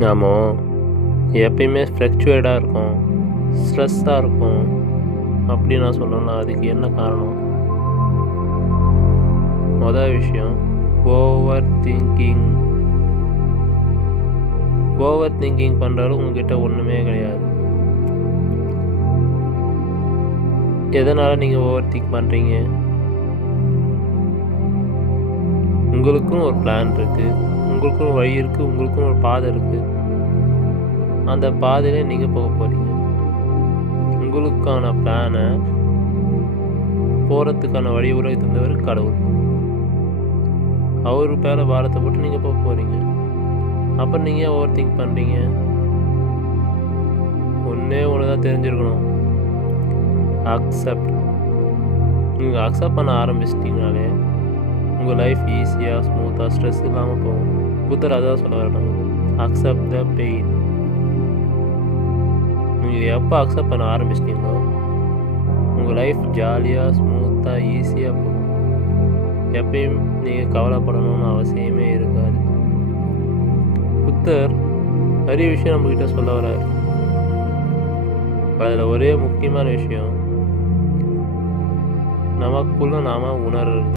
நாம் எப்பயுமே ஃப்ளக்சுவேட்டாக இருக்கும் ஸ்ட்ரெஸ்ஸாக இருக்கும். அப்படி நான் சொல்லணும்னா அதுக்கு என்ன காரணம்? மொதல் விஷயம் ஓவர் திங்கிங் ஓவர் திங்கிங் பண்ணுறாலும் உங்ககிட்ட ஒன்றுமே கிடையாது. எதனால் நீங்கள் ஓவர் திங்க் பண்ணுறீங்க உங்களுக்கும் ஒரு பிளான் இருக்குது உங்களுக்கும் ஒரு வழி இருக்குது உங்களுக்கும் ஒரு பாதை இருக்குது அந்த பாதையிலே நீங்கள் போக போகிறீங்க உங்களுக்கான பிளானை போகிறதுக்கான வழி உலகி தந்தவர் கடவுள். அவர் பேர பாரத்தை போட்டு நீங்கள் போக போகிறீங்க அப்புறம் நீங்கள் ஓவர் திங்க் பண்ணுறீங்க ஒன்றே ஒன்று தான் தெரிஞ்சிருக்கணும். அக்செப்ட் நீங்கள் அக்செப்ட் பண்ண ஆரம்பிச்சிட்டிங்கனாலே உங்கள் லைஃப் ஈஸியாக ஸ்மூத்தாக ஸ்ட்ரெஸ் இல்லாமல் போகும். புத்தர் அதான் சொல்ல வர நமக்கு. அக்செப்ட் த பெயின் நீங்கள் எப்போ அக்செப்ட் பண்ண ஆரம்பிச்சிட்டிங்களோ உங்கள் லைஃப் ஜாலியாக ஸ்மூத்தாக ஈஸியாக போகும். எப்பயும் நீங்கள் கவலைப்படணும்னு அவசியமே இருக்காது. புத்தர் நிறைய விஷயம் நம்மக்கிட்ட சொல்ல வர்றாரு. அதில் ஒரே முக்கியமான விஷயம் நமக்குள்ள நாம் உணர்றது.